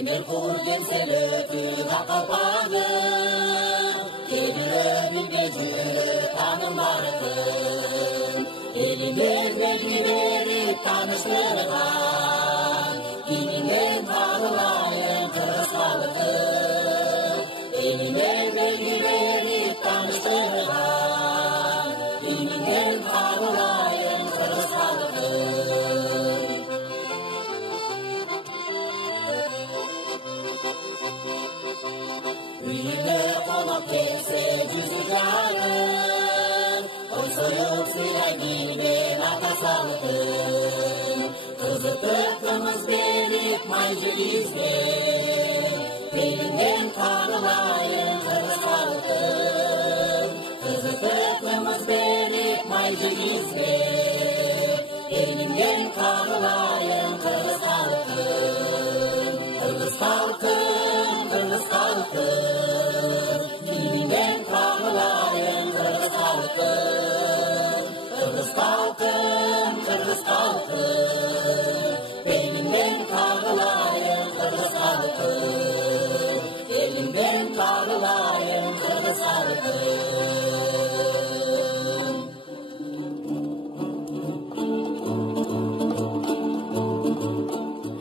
темір құрген селөті қақпады, елірімге жүрі танымардың, елімен белгі беріп таныштырған, елімен қабылайын қырғыз халқы, елімен белгі беріп таныштырған, елімен қабылайын қырғыз халқы. Үйіне қонақ келсе жүзі жарым, ой сойып сыйлай деймін ата салқын. Қызытып қымыз беріп май жегізген, елімен қабылайын қырғыз халқын. Қызытып қымыз беріп май жегізген, елімен қабылайын қырғыз халқын. Қырғыз халқын, қырғыз халқын, елімен қабылайын қырғыз халқын. Қырғыз халқын, қырғыз халқын, елімен қабылайын қырғыз халқын. Елімен қабылайын қырғыз халқын.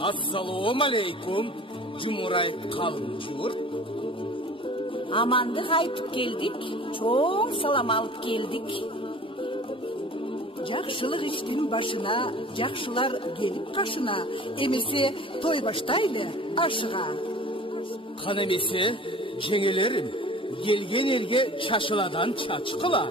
Ассалому алейкум, Жұмурай қалың жұрт. Амандық айтып келдік, чоң салам алып келдік. Жақшылық іштің башына, жақшылар келіп қашына, емесе той баштайлы ашыға. Қан емесе, жеңелерім, елген елге шашыладан чачқыла.